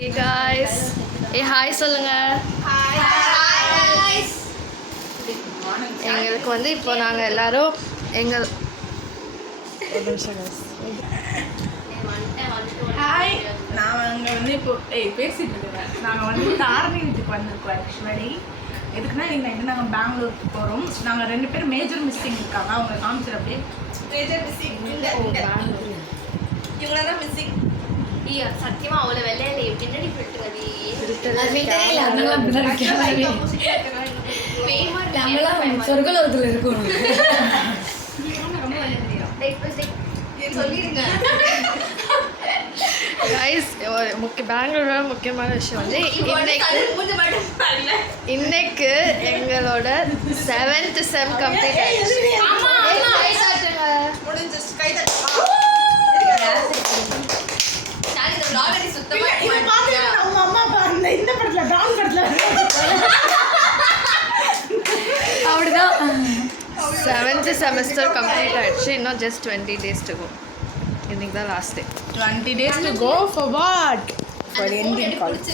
Hey guys. Hey hi சொல்லுங்க. Hi guys. எங்களுக்கு வந்து இப்போ நாங்க எல்லாரும் எங்கள் ஹாய் நான் வந்து இப்போ பேசிட்டு இருக்கேன். நாங்கள் வந்து தாரணி வீட்டுக்கு வந்திருக்கோம் ஆக்சுவலி. எதுக்குன்னா நாங்கள் பெங்களூருக்கு போகிறோம். நாங்கள் 2 பேரும் மேஜர் மிஸ்டேக் இருக்காங்க. அவங்க காமிச்சிட அப்படியே மேஜர் மிஸ்டேக் இவங்கள தான் மிஸ்டேக். சத்தியமா அவ்வளவு வெள்ளையில பின்னாடி பிடிக்கிறது சொர்க்கலோகத்துல இருக்கணும். சொல்லிருங்க கைஸ் பெங்களூரோட முக்கியமான விஷயம் வந்து இன்னைக்கு எங்களோட 7th செம் கம்ப்ளீட் ஆயிடுச்சு. அப்படிதான் 7th செமஸ்டர் கம்ப்ளீட் ஆயிடுச்சு. இன்னும் ஜஸ்ட் 20 days to go. இன்னைக்கு தான் last day. 20 days to go for what? For ending college.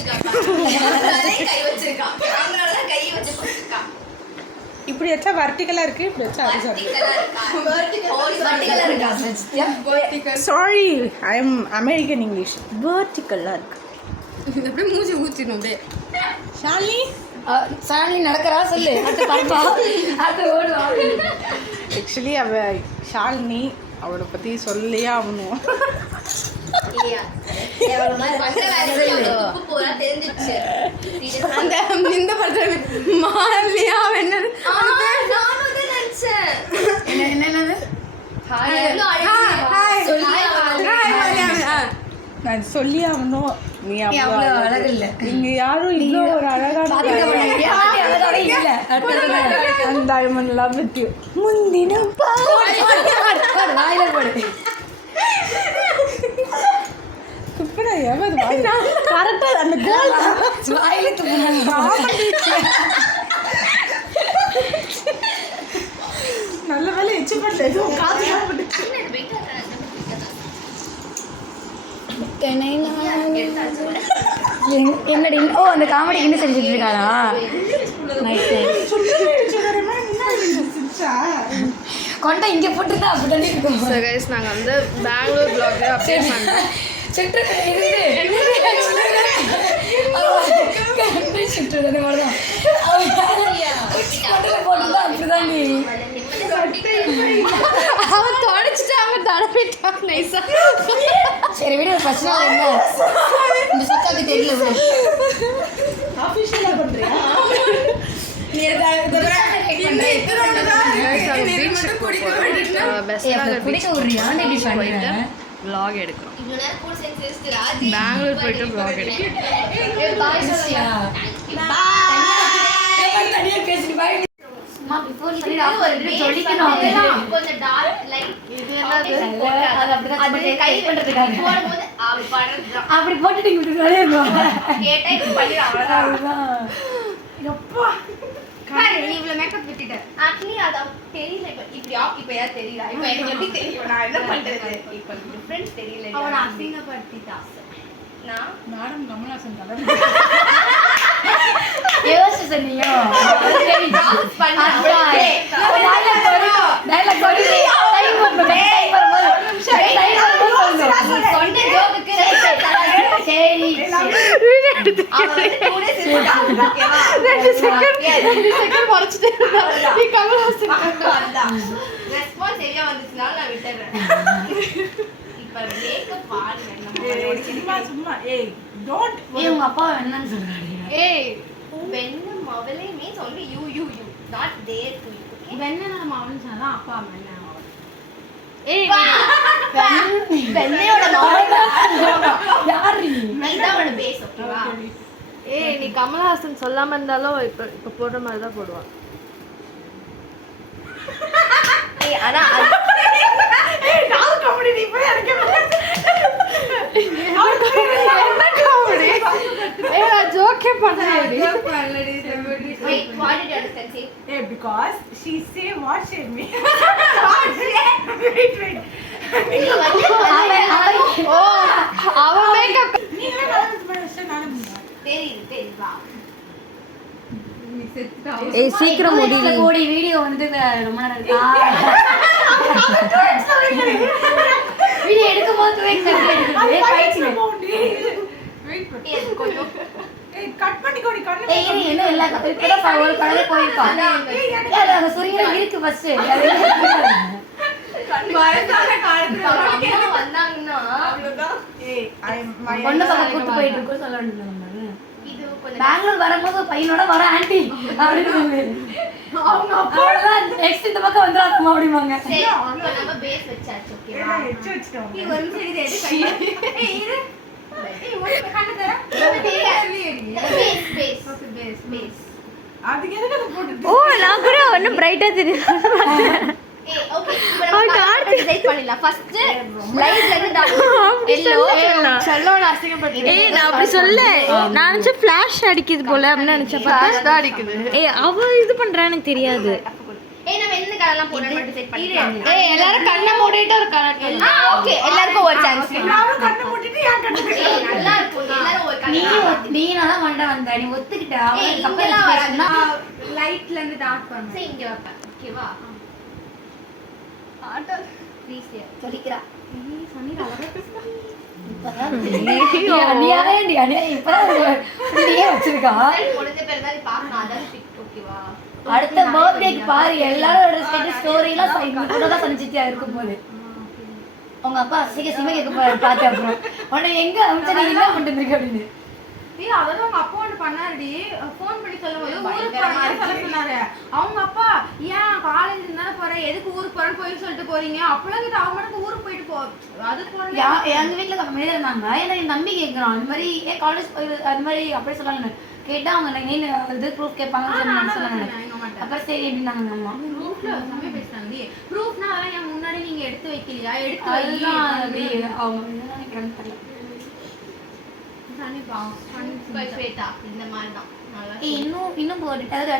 இப்படி வச்சா வர்டிகலா இருக்கு, இப்படி வச்சா sorry I am American English. வெர்டிகலா இருக்கு. இது அப்படியே மூஞ்சி ஊத்திடும் அப்படியே. ஷாலினி சாணி நடக்கிறா சொல்லு. அடுத்து பார்ப்பா, அடுத்து ஓடுவா. ஆக்சுவலி ஷாலினி அவளை பற்றி சொல்லியே ஆகணும். அந்த இந்த படத்துல மாலியா என்னது என்னது நான் சொல்லி ஆகணும். நீ அவ்வளோ அழகு இல்லை. நீங்க யாரும் இவ்வளோ ஒரு அழகான அந்த ஐமன் லவ் வித் யூ முந்தினம் வாயில போடு. துப்புனா எவது கரெக்டா அந்த கோல் வாயில துப்புனாங்க. நல்ல வேலை எச்சு பண்ணல, எதுவும் காது போட்டுச்சு. என்னடி ஓ அந்த காமெடி என்ன செஞ்சுட்டு இருக்காரா? கொண்டா இங்கே போட்டுதான் அப்படி இருக்கும். ஸோ கைஸ் நாங்கள் வந்து பெங்களூர் ப்ளாக்ல அப்டேட் பண்ணுறோம். அவன் தொடச்சிட்டு அவன் தடவிட்டான் நைஸா. சரி விட பிரச்சனை இல்லை. இந்த சத்தாக்கு தெரியல. vlog எடுக்கிறோம். பெங்களூர் போயிட்டு vlog எடுக்கிறோம். அப்படி போட்டு இவ்வளவு மேக்கப் விட்டுட்டேன். ஆக்சுவலி அது தெரியல. இப்ப யார் தெரியல. இப்ப எனக்கு எப்படி தெரியும்? நான் என்ன பண்றது? இப்ப டிஃபரன்ஸ் தெரியல. அவன் அசிங்கப்படுத்திட்டா. நான் மேடம் கமலாசன் கதை யோசிச்சு சொன்னீங்க. உங்க அப்பா என்னன்னு சொல்றாரு? வெண்ண மவளே means only you not there to you. வெண்ண மாவன் சொன்னா அப்பா வெண்ண வெண்ணையோட மவளே யார் நீதான் அவன பேச ஓகேவா? நீ கமல்ஹாசன் சொல்லாம இருந்தாலும் இப்ப போடுற மாதிரி தான் போடுவான். ஆனா நான் காமெடி நீ போய் எனக்கு ஜோக்கே பண்ணல. wait, what did you understand? Say because she say what shame me. wait அவன் மேக்கப் நீங்க ஏய் சீக்கிரம் முடியல கோடி வீடியோ வந்து ரொம்ப நேரம் இருக்கா வீடியோ எடுக்கும் போது வெயிட் கட் பண்ணிக்கோ நீ கண்ணு ஏய் என்ன இல்ல இப்பதான் ஒரு கடலை போயிருக்கான் ஏய் அந்த சுரிங்கல இருக்கு ஃபர்ஸ்ட் வயசான காலத்துல வந்தாங்கன்னா பொண்ணு பக்கம் கூட்டு போயிட்டு இருக்கோம் சொல்ல வேண்டியது இது கொஞ்சம் பெங்களூர் வரும்போது பையனோட வர ஆண்டி அப்படின்னு சொல்லு அவங்க அப்புறம் நெக்ஸ்ட் இந்த பக்கம் வந்துறாங்க அப்படிமாங்க சரி இப்போ நம்ம பேஸ் வச்சாச்சு ஓகேவா வச்சிட்டோம் நீ ஒரு நிமிஷம் இது எடு கையில ஏய் இரு ஏய் ஒரு கண்ணு தர பேஸ் ஓகே பேஸ் அதுக்கு எதுக்கு அதை போட்டுட்டு ஓ நான் கூட ஒன்றும் பிரைட்டாக தெரியும் ஏய் ஓகே இப்போ நம்ம டிசைட் பண்ணிடலாம் ஃபர்ஸ்ட் லைட்ல இருந்து எல்லோ செல்லோட அசிங்கப்பட்டு ஏய் நான் அப்படி சொல்ல நான் நினைச்ச ஃபிளாஷ் அடிக்குது போல அப்படின்னு நினைச்சேன் பார்த்தா தான் அடிக்குது ஏய் அவ இது பண்றா எனக்கு தெரியாது ஏய் நம்ம என்ன கலர்லாம் போடணும் டிசைட் பண்ணிடலாம் ஏய் எல்லாரும் கண்ணை மூடிட்டு ஒரு கலர் ஓகே எல்லாருக்கும் ஒரு சான்ஸ் எல்லாரும் கண்ணை மூடிட்டு ஏன் கண்ணு ஏய் நல்லா இருக்கும் எல்லாரும் ஒரு நீ கலர் நீ நல்லா மண்ட வந்த நீ ஒத்துக்கிட்ட ஏய் அவன் இங்கலாம் வராதுன்னா லைட்ல இருந்து டார்க் பண்ணு சரி இங்க வைப்பேன் ஓகேவா ஆட்டோ ப்ளீஸ் சொல்லிக்கிறா வச்சிருக்கா முடிஞ்ச பேர் தான் பார்க்கணும் அதான் பிக் ஓகேவா அடுத்த பர்த்டேக்கு பாரு எல்லாரோட ஸ்டோரி எல்லாம் கூட தான் சந்திச்சிட்டியா இருக்கும் போது உங்க அப்பா அசிங்க கேட்க போறாரு பார்த்து அப்புறம் உன்னை எங்க அமிச்சா நீ என்ன பண்ணிட்டு இருக்க அப்படின்னு ஏய் அதான் அவங்க அப்பா ஒன்று பண்ணாருடி ஃபோன் பண்ணி சொல்லும்போது ஊருக்கு போறேன்னு சொல்ல சொன்னாரு அவங்க அப்பா ஏன் காலேஜ் இருந்தா போறேன் எதுக்கு ஊருக்கு போறேன்னு போய் சொல்லிட்டு போறீங்க அப்பெல்லாம் கிட்ட அவங்க மட்டும் ஊருக்கு போயிட்டு போ அது போறேன் எங்க வீட்டுல கம்மியா இருந்தாங்க ஏன்னா என் தம்பி கேட்கறான் அந்த மாதிரி ஏன் காலேஜ் அது மாதிரி அப்படியே சொல்லாங்க கேட்டா அவங்க நீ இது ப்ரூஃப் கேட்பாங்கன்னு சொன்னாங்க அப்புறம் சரி எப்படின்னாங்க அம்மா ப்ரூஃப்ல சமய பேசுறாங்க ப்ரூஃப்னா அதெல்லாம் ஏன் முன்னாடி நீங்க எடுத்து வைக்கலையா எடுத்து அதுதான் வைக்கலையா அவங்க என்ன நினைக்கிறாங்க தெரியல ஸ்வேதா இந்த மாதிரி தான் நல்லா இன்னும் போட்டு அது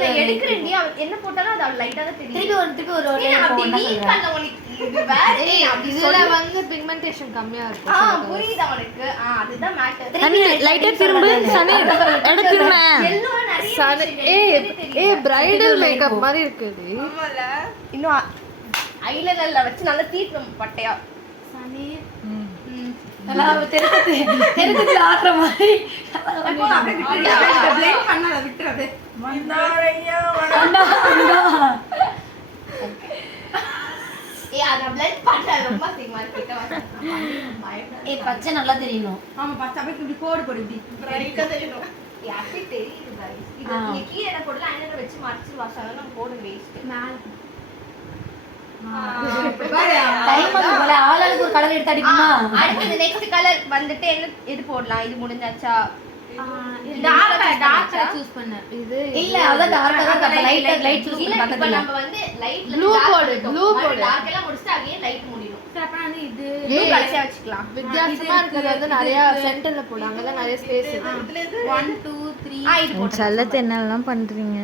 நான் எடுக்கிறேன்டி என்ன போட்டாலும் அது லைட்டா தான் தெரியும் திருப்பி ஒரு ஏய், அப்படி நீட் பண்ண உனக்கு இது வேற ஏய் அப்படி இதுல வந்து பிக்மெண்டேஷன் கம்மியா இருக்கும் புரியுதா உனக்கு அதுதான் மேட்டர் தண்ணி லைட்டா திரும்ப சனி எட திரும்ப எல்லோ நிறைய சன ஏய் பிரைடல் மேக்கப் மாதிரி இருக்குடி இன்னும் ஐலைனர்ல வச்சு நல்லா தீட்டணும் பட்டையா தெருக்கத்துல ஆடுற மாதிரி ப்ளேம் பண்ணாத விட்டுறது ஏய் அத பிளெண்ட் பண்ண ரொம்ப சிங்கமா கிட்ட ஏய் பச்சை நல்லா தெரியணும் ஆமா பச்சை அப்படியே இப்படி கோடு போடு இப்படி பிரைட்டா தெரியணும் யாருக்கு தெரியுது गाइस இது நீங்க கீழ என்ன போடல ஐலைனர் வச்சு மறைச்சு வாஷால நம்ம போடு வேஸ்ட் ஆளாளுக்கு ஒரு கலர் எடுத்து அடிக்குமா அடுத்து நெக்ஸ்ட் கலர் வந்துட்டு என்ன இது போடலாம் இது முடிஞ்சாச்சா டார்க் கலர் சூஸ் பண்ணு இது இல்ல அதான் டார்க்கா லைட் சூஸ் இல்ல பண்ணி இப்ப பக்கத்துல நம்ம வந்து லைட்ல Blue போடு, blue போடு. டார்க் எல்லாம் முடிச்சிட்டு அகைன் லைட் மூடிடும் அப்புறம் வந்து இது ப்ளூ கடைசியா வச்சுக்கலாம் வித்தியாசமா இருக்கிறது வந்து நிறைய சென்டர்ல போடுவாங்க அங்கதான் நிறைய ஸ்பேஸ் இருக்கு 1 2 3 இது போட்டு செல்லத்தை என்னெல்லாம் பண்றீங்க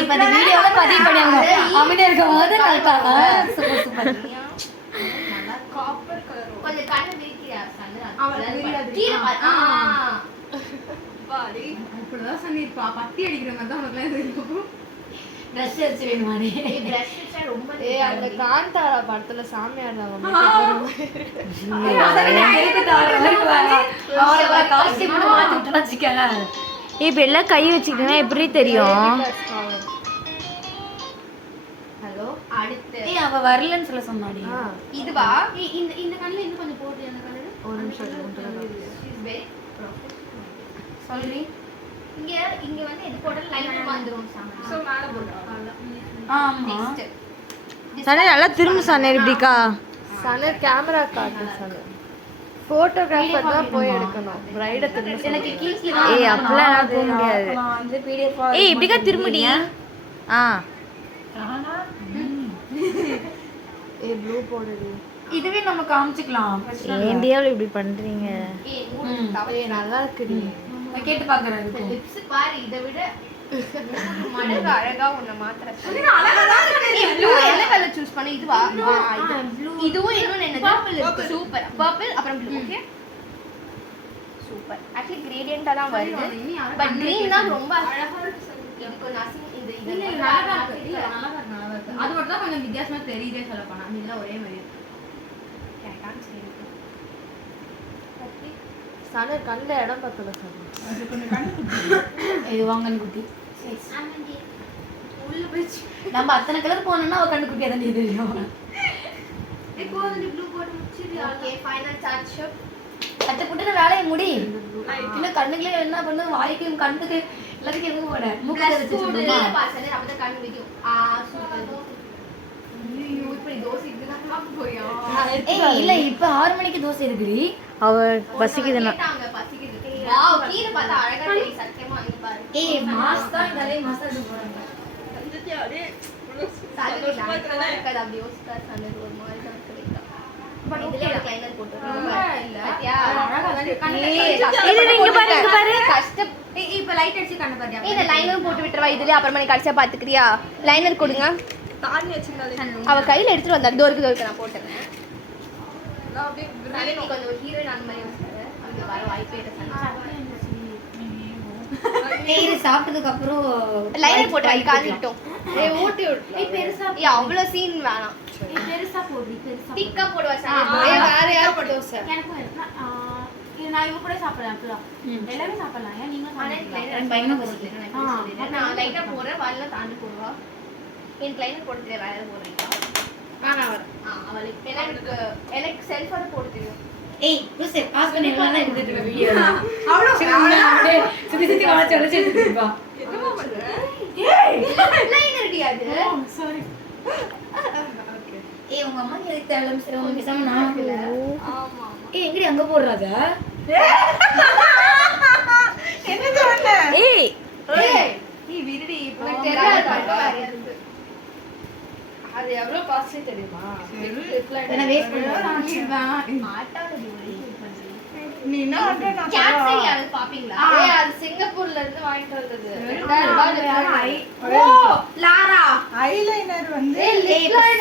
இப்ப இந்த வீடியோல பதிவு பண்ணியாங்க அமைதியா இருக்கும்போது கரெக்டா சூப்பர் சூப்பர் நல்லா காப்பர் கலர் கொஞ்சம் கண்ணு விரிக்கிறியா அவளுக்கு விரியாது. கீழ பாரு பாடி இப்படிதான் சொன்னிருப்பா பத்தி அடிக்கிற மாதிரி தான் உனக்கு இருக்கும் ட்ரெஸ் வச்சு வேணுமாடி பிரஷ் வச்சா ரொம்ப ஏய் அந்த காந்தாரா படத்துல சாமியார் இப்ப எல்லாம் கை வச்சுக்கிட்டா எப்படி தெரியும் ஹலோ அடுத்து அவ வரலன்னு சொல்ல சொன்னாடி இதுவா இந்த இந்த கண்ணுல இன்னும் கொஞ்சம் போடுறியா அந்த கலர் ஒரு நிமிஷம் இஸ் வெரி ப்ரொஃபஷனல் சொல்லி இங்க இங்க வந்து இது போட்டா லைன் வந்துரும் சோ மேல போடுறோம் ஆமா நெக்ஸ்ட் சனி நல்லா திரும்ப சனி இப்படிக்கா சன கேமரா காட்டு சன போட்டோகிராஃபர் தான் போய் எடுக்கணும் பிரைட திரும்ப எனக்கு கீஸ்ல ஏய் அப்பலாம் என்னால போக முடியாது வந்து பிடிஎஃப் ஏய் இப்படிக்கா திரும்படி ஆ ஏய் ப்ளூ போடுடி இதுவே நம்ம காமிச்சுக்கலாம் ஏன்டியா இப்படி பண்றீங்க ஏய் மூணு தவறு ஏய் நல்லா இருக்குடி நான் கேட்டு பாக்குறேன் லிப்ஸ் பாரு இத விட மடங்கு அழகா உன்னை மாத்திர என்ன கலர் சூஸ் பண்ண இதுவா இதுவும் இன்னொன்னு என்னது சூப்பர் பர்பிள் அப்புறம் ப்ளூ ஓகே சூப்பர் ஆக்சுவலி கிரேடியண்டா தான் வருது பட் கிரீன் தான் ரொம்ப அழகா இருக்கு எனக்கு நசிங் இது இல்ல இது நல்லா இருக்கு இல்ல நல்லா இருக்கு அது மட்டும் தான் கொஞ்சம் வித்தியாசமா தெரியுதே சொல்ல போனா இல்ல ஒரே மாதிரி இருக்கு சனு கண்ணில் இடம் பத்தல சார் அது கொஞ்சம் கண்ணு இது வாங்கன்னு குட்டி உள்ள போயிச்சு நம்ம அத்தனை கலர் போனோம்னா அவ கண்ணு குட்டியா தான் தெரியும் இப்போ வந்து ப்ளூ போட்டு முடிச்சிரு ஓகே ஃபைனல் சார்ஜ் ஷாட் கட்ட புட்டு வேலையை முடி இன்னும் கண்ணுக்குள்ளே என்ன பண்ணு வாய்க்கும் கண்ணுக்கு எல்லாத்துக்கும் எதுவும் போட மூக்கு வச்சுருக்கோமா பாசனே அப்பதான் கண்ணு வைக்கும் சூப்பர் ஐயோ இப்படி தோசை இதுதான் சாப்பிட்டு போறியா ஏய் இல்ல இப்ப 6 மணிக்கு தோசை இருக்குடி அவ பசிக்குதுன்னா கேட்டாங்க பசிக்குது வாவ் கீரை பார்த்தா அழகா தெரியும் சத்தியமா இங்க பாரு ஏய் மாஸ் தான் நிறைய மாஸ் தான் போறாங்க இருக்காது அப்படி யோசிச்சா சண்டை ஒரு மாதிரி தான் கிடைக்கும் பட் இதுல லைனர் போட்டு இல்ல இது இங்க பாரு கஷ்டம் இப்ப லைட் அடிச்சு கண்ணு பாத்தியா இந்த லைனர் போட்டு விட்டுறவா இதுல அப்புறமா நீ கடைசியா பாத்துக்கிறியா லைனர் கொடுங்க அவ கையில எடுத்துட்டு வந்தா தோருக்கு நான் போட்டுறேன் நீ கொஞ்சம் ஒரு ஹீரோயின் அந்த மாதிரி யோசிக்காத அங்க வர வாய்ப்பே இல்லை ஏய் இது சாப்பிட்டதுக்கு அப்புறம் லைனர் போட்டு வை காஞ்சிட்டோம் ஊட்டி விடு ஏய் பெருசா அவ்வளவு சீன் வேணாம் பெருசா போடு பெருசா திக்கா போடுவா சார் வேற யார் தோசை எனக்கும் இது நான் இவ கூட சாப்பிடலாம் ஃபுல்லா எல்லாரும் சாப்பிடலாம் ஏன் நீங்க எனக்கு பயமா பசிக்குது நான் லைட்டா போறேன் வாயில தாண்டி போடுவா எனக்கு லைனர் போட்டு தெரியும் வேற போடுறீங்களா அவளுக்கு எனக்கு செல்ஃபாக போட்டு தெரியும் ஏய் ருசி பாஸ் பண்ணி எல்லாம் தான் எடுத்துட்டு இருக்க வீடியோ அவ்வளோ சுத்தி சுத்தி வளைச்சு வளைச்சு எடுத்துட்டு இருப்பா என்னமா பண்ற ஏய் லைனர் அடியாது சாரி ஏய் உங்க அம்மா எதுக்கு தேவலாம் சரி உங்க பேசாம நான் இல்ல ஆமா ஏய் எங்கடி அங்க போடுறாத என்ன சொன்ன ஏய் ஏய் நீ விருடி இப்போ தெரியாது அது எவ்வளவு காஸ்ட்லி தெரியுமா நான் வேஸ்ட் பண்ணுவேன் ஆட்டாடி ஒரே பண்ணி நீ என்ன பண்ற நான் கேப்சரி அது பாப்பீங்களா ஏய் அது சிங்கப்பூர்ல இருந்து வாங்கிட்டு வந்தது 2000 ஓ லாரா ஐலைனர் வந்து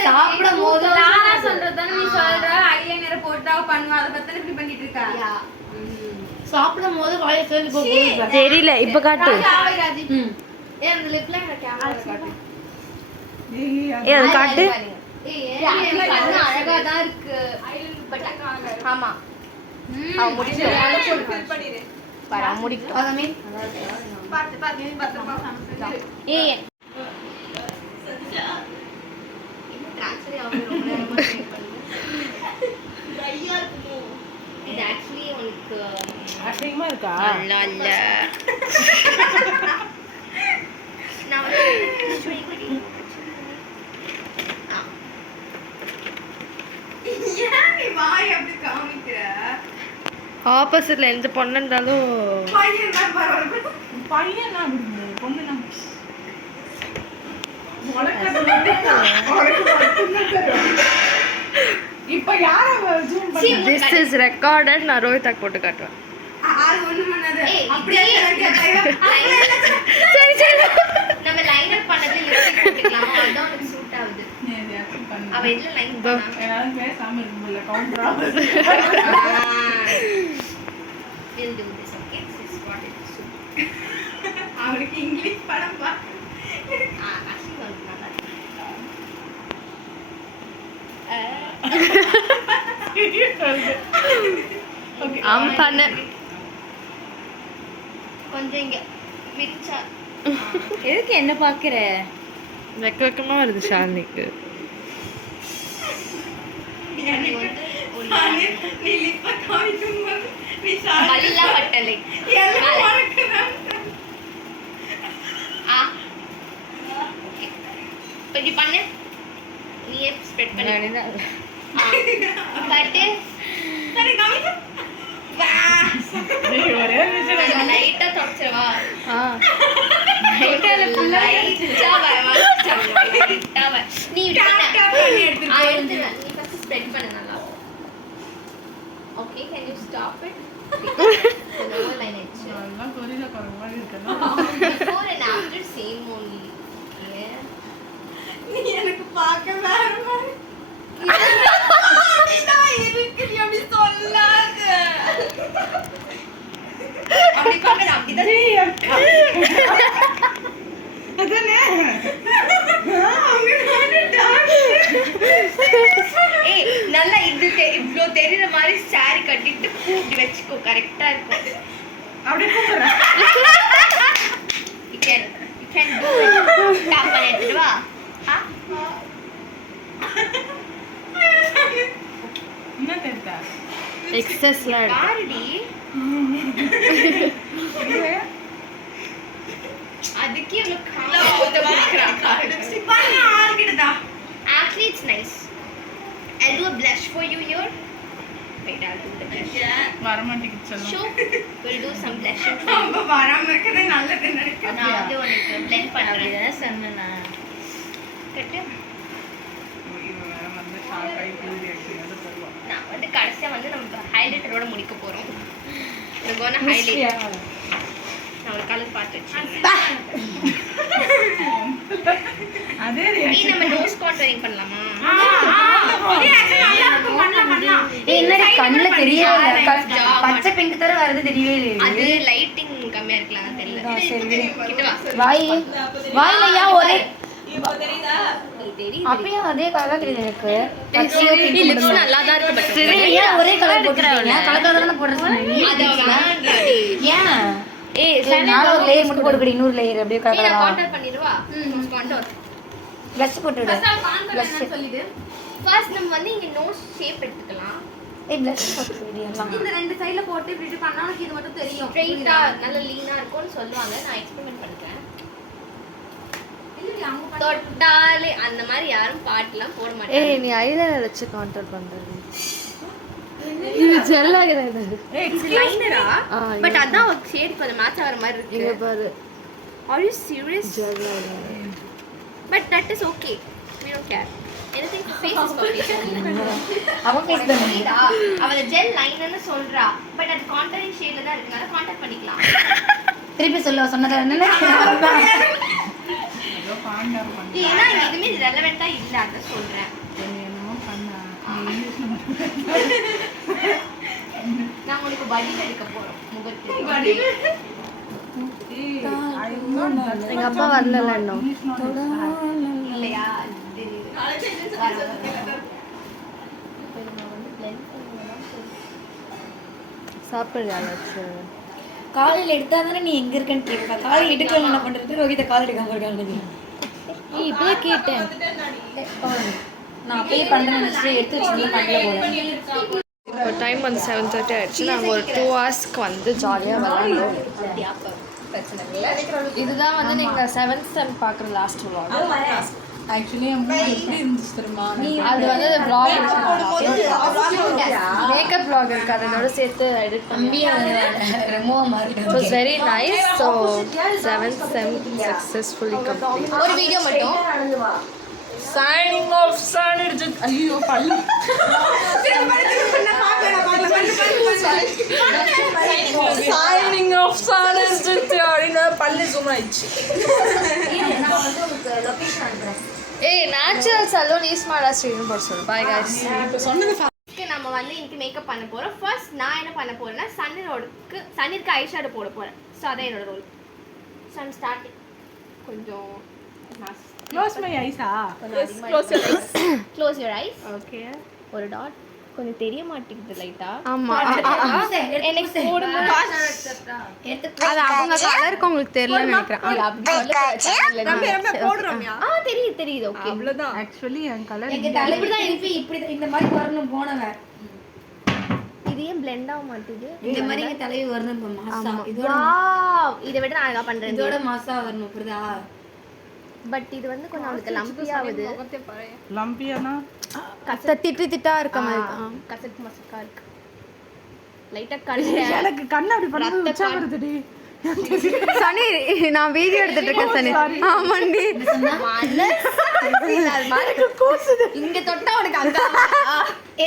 சாப்பிடும்போது லாரா சொல்றதானே நீ சொல்ற ஐலைனர் போட்டா பண்ணுவா அத பத்தி இப்படி பண்ணிட்டு இருக்கா யா சாப்பிடும்போது வாயை சொல்லி போகுது தெரியல இப்ப காட்டு ராஜி ஏய் அந்த லிப் லைனர் கேமரா காட்டு ஏய் அது காட்டு ஏய் கண்ணு அழகா தான் இருக்கு பட் ஆமா அவ முடிச்சு பாரு அவ முடிக்கும் அதமே ஏய் ட்ரான்ஸ்ஃபர் ஆகுது ரொம்ப நேரமா ட்ரை பண்ணு இது ஆக்சுவலி உனக்கு அசிங்கமா இருக்கா நல்லா இல்ல நான் வந்து ஏன் நீ வாய் அப்படி காமிக்கிற ஆப்போசிட்ல எந்த பொண்ணு இருந்தாலும் பையன் தான் பரவாயில்ல பையன் நான் விடுங்க பொண்ணு நான் இப்ப யார ஜூம் பண்ணி திஸ் இஸ் ரெக்கார்டட் நான் ரோஹிதாக்கு போட்டு காட்டுவேன் அது ஒண்ணு பண்ணாத அப்படியே சரி சரி நம்ம லைனர் பண்ணது லிப்ஸ்டிக் போட்டுக்கலாம் அதான் உனக்கு சூட் ஆகுது அவ இதுல லைன் பண்ணா யாரும் பேசாம இருக்கும்ல கவுண்டர் ஆகுது we'll do this okay this is what it is அவளுக்கு இங்கிலீஷ் படம் பா அசி வந்து நல்லா பண்ண கொஞ்சம் இங்க விரிச்சா எதுக்கு என்ன பாக்குற வெக்க வெக்கமா வருது ஷாலினிக்கு நீ லிப்ப காமிக்கும் போது நீ நல்லா பட்டலை இப்படி பண்ணு நீயே ஸ்ப்ரெட் பண்ணு பட்டு சரி காமிக்க ஒரே நிமிஷம் லைட்டா தொடச்சிரவா லைட்டா நீ எடுத்து நீ ஃபர்ஸ்ட் ஸ்ப்ரெட் பண்ணு நல்லா okay can you stop it over line ஆயிடுச்சு எல்லாம் கொரியில குறவு மாதிரி இருக்கணும் before and after same only okay நீ எனக்கு பார்க்க வேற மாதிரி நீதான் இருக்கு நீ அப்படி சொல்லாத இருப்பாங்க நான் அப்படிதான் ஏய் நல்லா இவ்ளோ தெரியற மாதிரி saree கட்டிட்டு பூ இப்படி வெச்சுக்கோ கரெக்ட்டா இருக்கும் அப்படியே கூப்பிடுறேன் you can do it tap பண்ணிட்டு வா என்ன தெரியுதா எக்ஸஸ்லாம் பாருடி அதுக்கு இவ்ளோ காலோட பாருங்க ஆல்கிட்டதா actually it's nice I'll do a blush for you here wait I'll do the blush வரமாட்டேங்குது சொல்லுங்க show we'll do some blushing ரொம்ப வராம இருக்கதே நல்லது நினைக்கிறேன் நான் வந்து உனக்கு blend பண்றேன் சொன்னேனா கட்டு நான் வந்து கடைசியா வந்து நம்ம ஹைலைட்டரோட முடிக்க போறோம் we're going to highlight நான் ஒரு கலர் பார்த்து வச்சிருக்கேன் அதே நீ நம்ம நோஸ் கான்டூரிங் பண்ணலாமா என்னடி கண்ணுல தெரியவே இல்ல பச்சை பிங்க் தர வரது தெரியவே இல்ல அது லைட்டிங் கம்மியா இருக்கலாம் தெரியல கிட்ட வா வாயிலையா ஒரே தெரியுது அப்பயும் அதே கலர் தெரியுது எனக்கு லிப்ஸ் நல்லா தான் இருக்கு பட் ஏன் ஒரே கலர் போட்டுறீங்க கலர் கலர் தான போடுறது அது வேண்டாடி ஏன் நாள ஒரு லேயர் மட்டும் போடுறீங்க இன்னொரு லேயர் அப்படியே நீ கலர் கான்டூர் பண்ணிடுவா கான்டூர் ப்ளஷ் போட்டு விடு ப்ளஷ் ஃபர்ஸ்ட் நம்ம வந்து இங்க நோஸ் ஷேப் எடுத்துக்கலாம் ப்ளஷ் போட்டு விடு எல்லாம் இந்த ரெண்டு சைடுல போட்டு இப்படி பண்ணா உனக்கு இது மட்டும் தெரியும் ஸ்ட்ரைட்டா நல்ல லீனா இருக்கும்னு சொல்லுவாங்க நான் எக்ஸ்பெரிமென்ட் பண்றேன் தொட்டாலே அந்த மாதிரி யாரும் பாட்டுலாம் போட மாட்டாங்க ஏய் நீ ஐலைனர் வச்சு கான்டூர் பண்றது இது ஜெல் ஆகிறது இது லைனரா பட் அதான் ஒரு ஷேட் கொஞ்சம் மேட்ச் ஆகுற மாதிரி இங்க இருக்கு பாரு are you serious ஜெல் ஆகிறது but that is okay we don't care anything for face is okay அவன் ஃபேஸ் பண்ணு புரியுதா அவள ஜெல் லைனர்னு சொல்றா பட் அது கான்டூரிங் ஷேட்ல தான் இருக்குனால கான்டாக்ட் பண்ணிக்கலாம் திருப்பி சொல்ல சொன்னத என்ன ஏதோ காண்டர் பண்ண ஏன்னா இங்க எதுவுமே ரெலவெண்டா இல்ல அத சொல்றேன் என்னமோ பண்ணா நான் உங்களுக்கு வடிவ எடுக்க போறோம் முகத்துக்கு எங்க அப்பா வரல இன்னும் இல்லையா சாப்பிடுறியா வச்சு காலையில எடுத்தா தானே நீ எங்க இருக்கன்னு கேட்ப காலையில எடுக்கல என்ன பண்றது ரோஹித கால் எடுக்காம இருக்காங்க நீ இப்பவே கேட்டேன் நான் அப்படியே பண்றேன்னு நினைச்சு எடுத்து வச்சு நீ பண்ணல போல இப்போ டைம் வந்து 7:30 ஆயிடுச்சு நாங்கள் ஒரு 2 ஹவர்ஸ்க்கு வந்து ஜாலியாக விளாண்டோம் இதுதான் வந்து நீங்கள் 7th செம் பார்க்குற லாஸ்ட் vlog ஆக்சுவலி அம்மா எப்படி இருந்துச்சு தெரியுமா அது வந்து vlog மேக்கப் vlog இருக்கு அதோட சேர்த்து எடிட் பண்ணி ரெமோவா மாறிட்டேன் It was very nice. So 7th sem successfully complete. ஒரு வீடியோ மட்டும் சைனிங் ஆஃப் சானிர்ஜித் ஐயோ பல்லு சைனிங் ஆஃப் சானிர்ஜித் அப்படினா பல்லு ஜூம் ஆயிடுச்சு ஏய் நேச்சுரல் சலூன் ஈஸ்மாடா ஸ்ட்ரீட்னு போட்டு சொல்லு பாய் गाइस இப்போ சொன்னது நம்ம வந்து இன்னைக்கு மேக்கப் பண்ண போறோம் ஃபர்ஸ்ட் நான் என்ன பண்ண போறேன்னா சன்னிற்கு ஐஷேடோ போட போறேன் ஸோ அதான் என்னோட ரோல் சன் ஸ்டார்டிங் கொஞ்சம் க்ளோஸ் மை ஐஸா க்ளோஸ் யுவர் ஐஸ் ஓகே ஒரு டாட் கொஞ்சம் தெரிய மாட்டேங்குது லைட்டா ஆமா எனக்கு போடும்போது அது அவங்க கலருக்கு உங்களுக்கு தெரியல நினைக்கிறேன் தெரியுது ஓகே அவ்வளவுதான் ஆக்சுவலி என் கலர் எங்க தலைவிட இப்படி இந்த மாதிரி வரணும் போனவன் இது ஏன் பிளெண்ட் ஆக மாட்டேங்குது இந்த மாதிரி எங்க தலைவி வரணும் மாசா இதோட வாவ் இதை விட நான் என்ன பண்றேன் இதோட மாசா வரணும் புரியுதா பட் இது வந்து கொஞ்சம் அவளுக்கு லம்பி ஆகுது லம்பியானா திட்டா இருக்க மாதிரி கசக்கு மசக்கா இருக்கு லைட்டா கண்ணு எனக்கு கண்ணு அப்படி பண்ணது உச்சா வருதுடி சனி நான் வீடியோ எடுத்துட்டு இருக்கேன் சனி ஆமாண்டி இங்க தொட்டா உனக்கு அங்க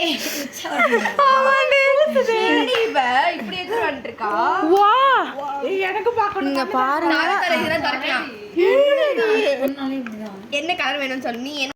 ஏய் உச்சா வரணும் ஆமாண்டி இப்படி எதுக்கு வந்துட்டு இருக்கா வா எனக்கு பார்க்கணும் நீங்க பாருங்க இதெல்லாம் திறக்கலாம் ஒன்னாலே இப்படிதான் என்ன கலர் வேணும்னு சொல்லு நீ என்ன